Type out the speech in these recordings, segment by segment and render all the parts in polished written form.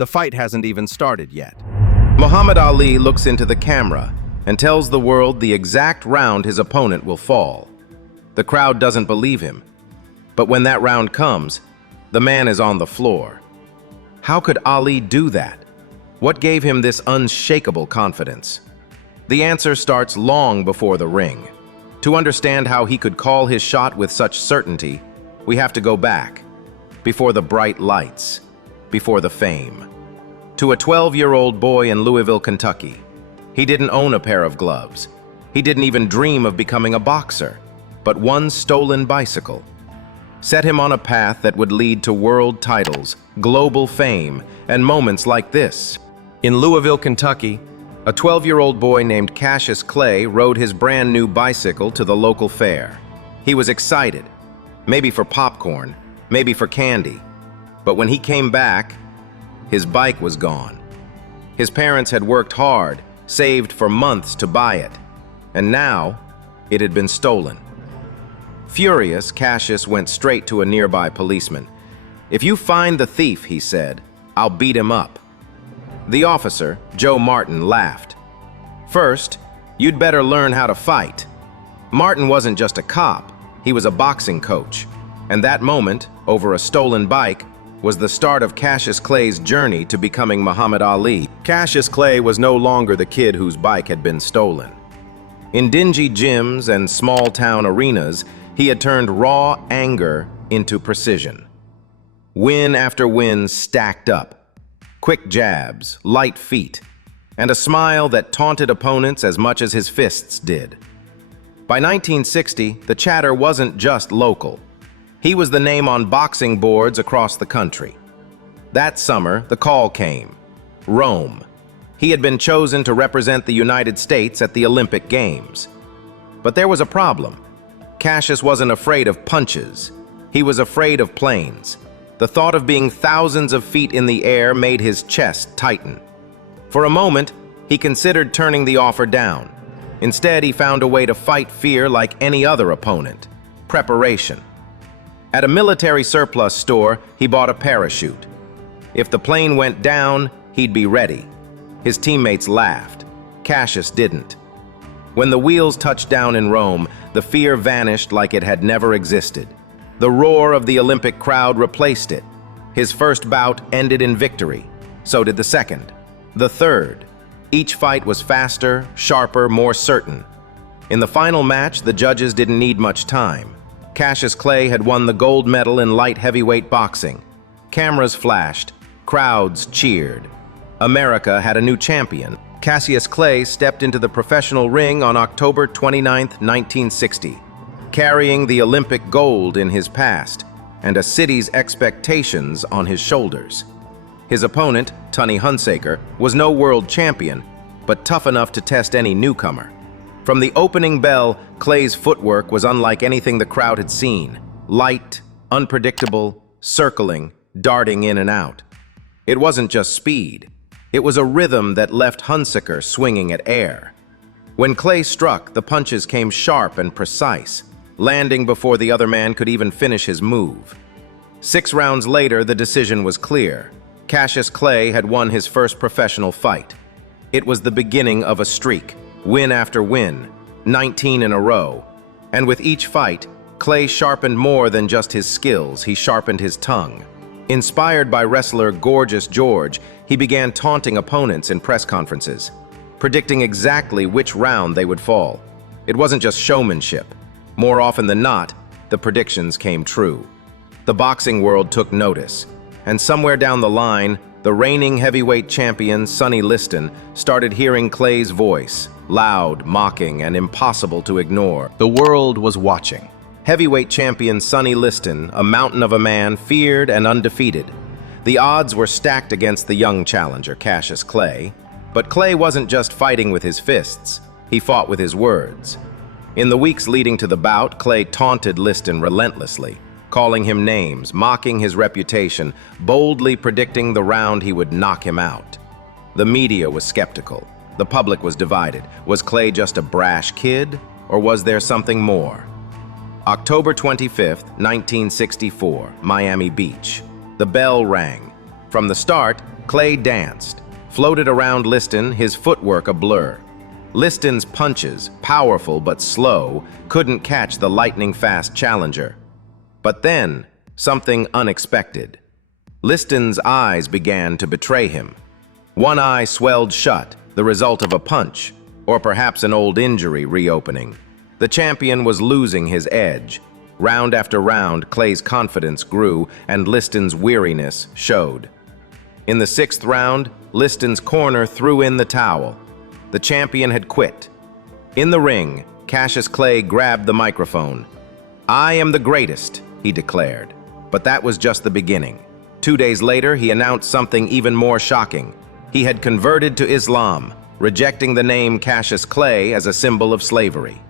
The fight hasn't even started yet. Muhammad Ali looks into the camera and tells the world the exact round his opponent will fall. The crowd doesn't believe him. But when that round comes, the man is on the floor. How could Ali do that? What gave him this unshakable confidence? The answer starts long before the ring. To understand how he could call his shot with such certainty, we have to go back, before the bright lights, before the fame. To a 12-year-old boy in Louisville, Kentucky. He didn't own a pair of gloves. He didn't even dream of becoming a boxer. But one stolen bicycle set him on a path that would lead to world titles, global fame, and moments like this. In Louisville, Kentucky, a 12-year-old boy named Cassius Clay rode his brand new bicycle to the local fair. He was excited, maybe for popcorn, maybe for candy. But when he came back, his bike was gone. His parents had worked hard, saved for months to buy it, and now it had been stolen. Furious, Cassius went straight to a nearby policeman. "If you find the thief," he said, "I'll beat him up." The officer, Joe Martin, laughed. "First, you'd better learn how to fight." Martin wasn't just a cop, he was a boxing coach. And that moment, over a stolen bike, was the start of Cassius Clay's journey to becoming Muhammad Ali. Cassius Clay was no longer the kid whose bike had been stolen. In dingy gyms and small-town arenas, he had turned raw anger into precision. Win after win stacked up. Quick jabs, light feet, and a smile that taunted opponents as much as his fists did. By 1960, the chatter wasn't just local. He was the name on boxing boards across the country. That summer, the call came. Rome. He had been chosen to represent the United States at the Olympic Games. But there was a problem. Cassius wasn't afraid of punches. He was afraid of planes. The thought of being thousands of feet in the air made his chest tighten. For a moment, he considered turning the offer down. Instead, he found a way to fight fear like any other opponent: preparation. At a military surplus store, he bought a parachute. If the plane went down, he'd be ready. His teammates laughed. Cassius didn't. When the wheels touched down in Rome, the fear vanished like it had never existed. The roar of the Olympic crowd replaced it. His first bout ended in victory. So did the second. The third. Each fight was faster, sharper, more certain. In the final match, the judges didn't need much time. Cassius Clay had won the gold medal in light heavyweight boxing. Cameras flashed. Crowds cheered. America had a new champion. Cassius Clay stepped into the professional ring on October 29, 1960. Carrying the Olympic gold in his past and a city's expectations on his shoulders. His opponent, Sonny Liston, was no world champion, but tough enough to test any newcomer. From the opening bell, Clay's footwork was unlike anything the crowd had seen. Light, unpredictable, circling, darting in and out. It wasn't just speed. It was a rhythm that left Hunsaker swinging at air. When Clay struck, the punches came sharp and precise, landing before the other man could even finish his move. 6 rounds later, the decision was clear. Cassius Clay had won his first professional fight. It was the beginning of a streak, win after win, 19 in a row. And with each fight, Clay sharpened more than just his skills, he sharpened his tongue. Inspired by wrestler Gorgeous George, he began taunting opponents in press conferences, predicting exactly which round they would fall. It wasn't just showmanship. More often than not, the predictions came true. The boxing world took notice, and somewhere down the line, the reigning heavyweight champion, Sonny Liston, started hearing Clay's voice, loud, mocking, and impossible to ignore. The world was watching. Heavyweight champion Sonny Liston, a mountain of a man, feared and undefeated. The odds were stacked against the young challenger, Cassius Clay. But Clay wasn't just fighting with his fists, he fought with his words. In the weeks leading to the bout, Clay taunted Liston relentlessly, calling him names, mocking his reputation, boldly predicting the round he would knock him out. The media was skeptical. The public was divided. Was Clay just a brash kid, or was there something more? October 25, 1964, Miami Beach. The bell rang. From the start, Clay danced, floated around Liston, his footwork a blur. Liston's punches, powerful but slow, couldn't catch the lightning-fast challenger. But then, something unexpected. Liston's eyes began to betray him. One eye swelled shut, the result of a punch, or perhaps an old injury reopening. The champion was losing his edge. Round after round, Clay's confidence grew, and Liston's weariness showed. In the 6th round, Liston's corner threw in the towel. The champion had quit. In the ring, Cassius Clay grabbed the microphone. "I am the greatest," he declared. But that was just the beginning. 2 days later, he announced something even more shocking. He had converted to Islam, rejecting the name Cassius Clay as a symbol of slavery.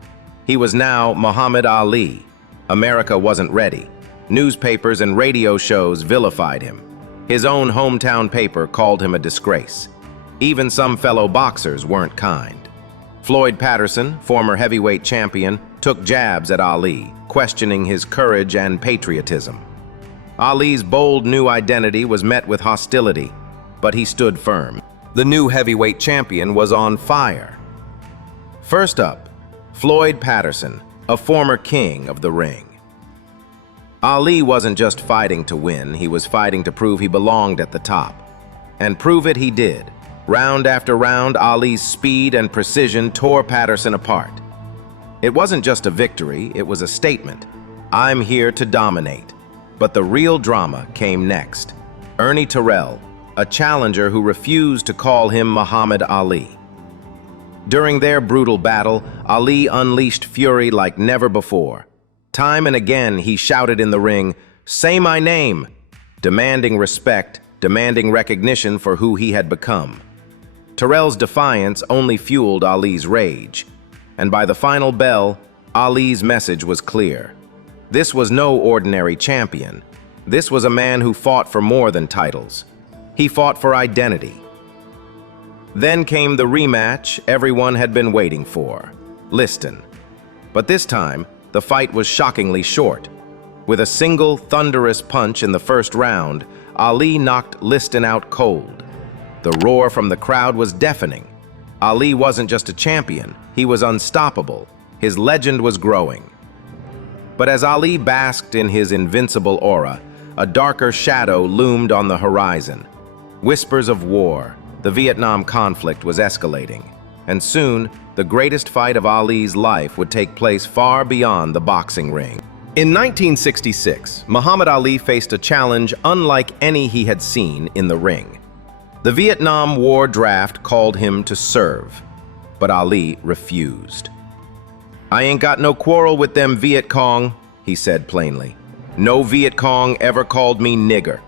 He was now Muhammad Ali. America wasn't ready. Newspapers and radio shows vilified him. His own hometown paper called him a disgrace. Even some fellow boxers weren't kind. Floyd Patterson, former heavyweight champion, took jabs at Ali, questioning his courage and patriotism. Ali's bold new identity was met with hostility, but he stood firm. The new heavyweight champion was on fire. First up, Floyd Patterson, a former king of the ring. Ali wasn't just fighting to win, he was fighting to prove he belonged at the top. And prove it he did. Round after round, Ali's speed and precision tore Patterson apart. It wasn't just a victory, it was a statement. I'm here to dominate. But the real drama came next. Ernie Terrell, a challenger who refused to call him Muhammad Ali. During their brutal battle, Ali unleashed fury like never before. Time and again, he shouted in the ring, "Say my name," demanding respect, demanding recognition for who he had become. Terrell's defiance only fueled Ali's rage. And by the final bell, Ali's message was clear. This was no ordinary champion. This was a man who fought for more than titles. He fought for identity. Then came the rematch everyone had been waiting for, Liston. But this time, the fight was shockingly short. With a single thunderous punch in the first round, Ali knocked Liston out cold. The roar from the crowd was deafening. Ali wasn't just a champion, he was unstoppable. His legend was growing. But as Ali basked in his invincible aura, a darker shadow loomed on the horizon. Whispers of war. The Vietnam conflict was escalating. And soon, the greatest fight of Ali's life would take place far beyond the boxing ring. In 1966, Muhammad Ali faced a challenge unlike any he had seen in the ring. The Vietnam War draft called him to serve, but Ali refused. "I ain't got no quarrel with them Viet Cong," he said plainly. "No Viet Cong ever called me nigger."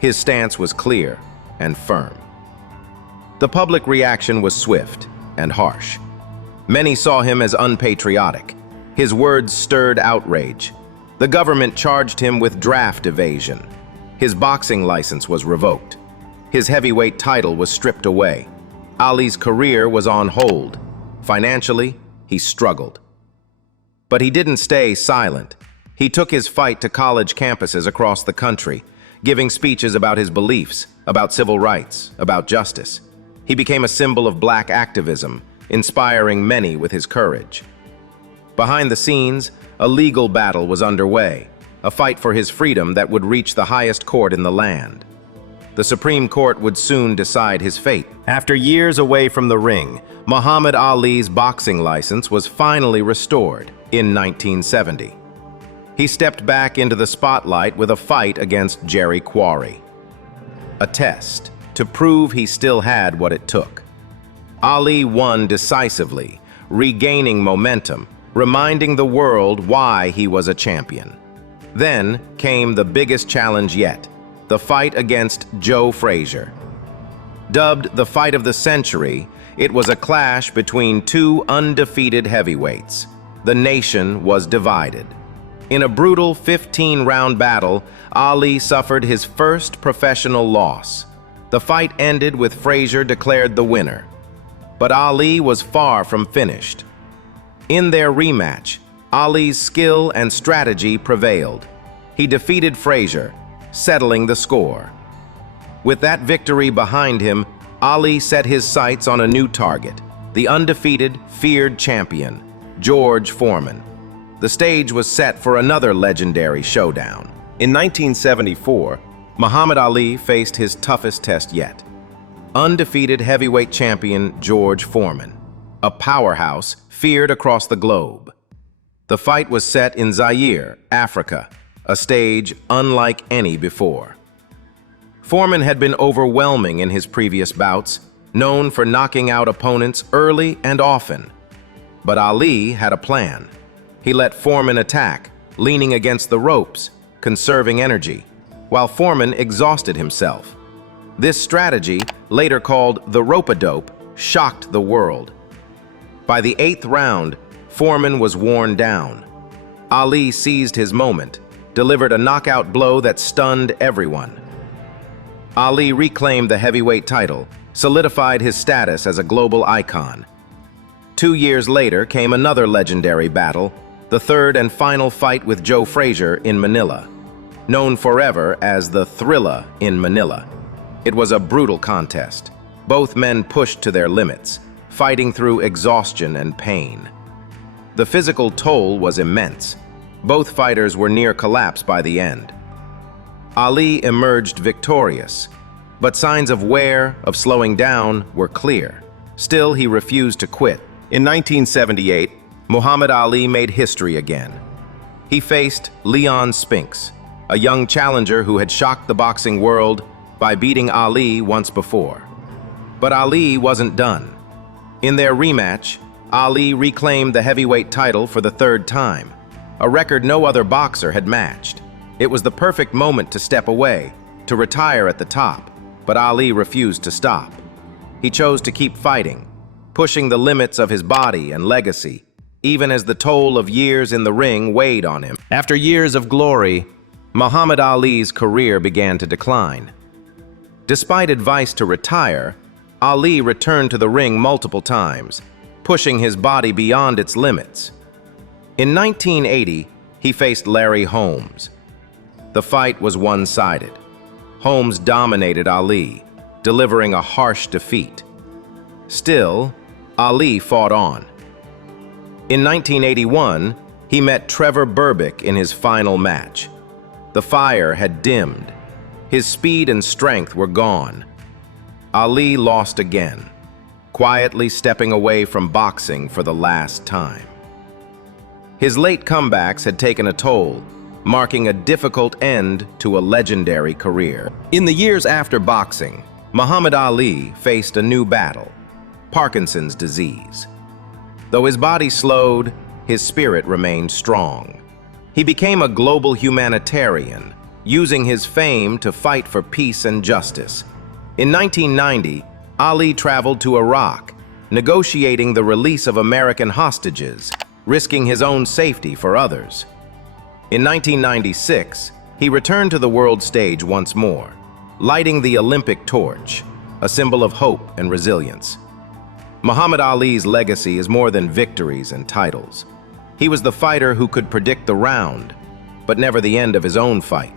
His stance was clear and firm. The public reaction was swift and harsh. Many saw him as unpatriotic. His words stirred outrage. The government charged him with draft evasion. His boxing license was revoked. His heavyweight title was stripped away. Ali's career was on hold. Financially, he struggled. But he didn't stay silent. He took his fight to college campuses across the country, giving speeches about his beliefs, about civil rights, about justice. He became a symbol of black activism, inspiring many with his courage. Behind the scenes, a legal battle was underway, a fight for his freedom that would reach the highest court in the land. The Supreme Court would soon decide his fate. After years away from the ring, Muhammad Ali's boxing license was finally restored in 1970. He stepped back into the spotlight with a fight against Jerry Quarry. A test to prove he still had what it took. Ali won decisively, regaining momentum, reminding the world why he was a champion. Then came the biggest challenge yet, the fight against Joe Frazier. Dubbed the fight of the century, it was a clash between two undefeated heavyweights. The nation was divided. In a brutal 15-round battle, Ali suffered his first professional loss. The fight ended with Frazier declared the winner. But Ali was far from finished. In their rematch, Ali's skill and strategy prevailed. He defeated Frazier, settling the score. With that victory behind him, Ali set his sights on a new target, the undefeated, feared champion, George Foreman. The stage was set for another legendary showdown. In 1974, Muhammad Ali faced his toughest test yet. Undefeated heavyweight champion George Foreman, a powerhouse feared across the globe. The fight was set in Zaire, Africa, a stage unlike any before. Foreman had been overwhelming in his previous bouts, known for knocking out opponents early and often. But Ali had a plan. He let Foreman attack, leaning against the ropes, conserving energy, while Foreman exhausted himself. This strategy, later called the rope-a-dope, shocked the world. By the 8th round, Foreman was worn down. Ali seized his moment, delivered a knockout blow that stunned everyone. Ali reclaimed the heavyweight title, solidified his status as a global icon. 2 years later came another legendary battle, the third and final fight with Joe Frazier in Manila, known forever as the Thrilla in Manila. It was a brutal contest. Both men pushed to their limits, fighting through exhaustion and pain. The physical toll was immense. Both fighters were near collapse by the end. Ali emerged victorious, but signs of wear, of slowing down, were clear. Still, he refused to quit. In 1978, Muhammad Ali made history again. He faced Leon Spinks, a young challenger who had shocked the boxing world by beating Ali once before. But Ali wasn't done. In their rematch, Ali reclaimed the heavyweight title for the 3rd time, a record no other boxer had matched. It was the perfect moment to step away, to retire at the top, but Ali refused to stop. He chose to keep fighting, pushing the limits of his body and legacy, even as the toll of years in the ring weighed on him. After years of glory, Muhammad Ali's career began to decline. Despite advice to retire, Ali returned to the ring multiple times, pushing his body beyond its limits. In 1980, he faced Larry Holmes. The fight was one-sided. Holmes dominated Ali, delivering a harsh defeat. Still, Ali fought on. In 1981, he met Trevor Berbick in his final match. The fire had dimmed. His speed and strength were gone. Ali lost again, quietly stepping away from boxing for the last time. His late comebacks had taken a toll, marking a difficult end to a legendary career. In the years after boxing, Muhammad Ali faced a new battle, Parkinson's disease. Though his body slowed, his spirit remained strong. He became a global humanitarian, using his fame to fight for peace and justice. In 1990, Ali traveled to Iraq, negotiating the release of American hostages, risking his own safety for others. In 1996, he returned to the world stage once more, lighting the Olympic torch, a symbol of hope and resilience. Muhammad Ali's legacy is more than victories and titles. He was the fighter who could predict the round, but never the end of his own fight.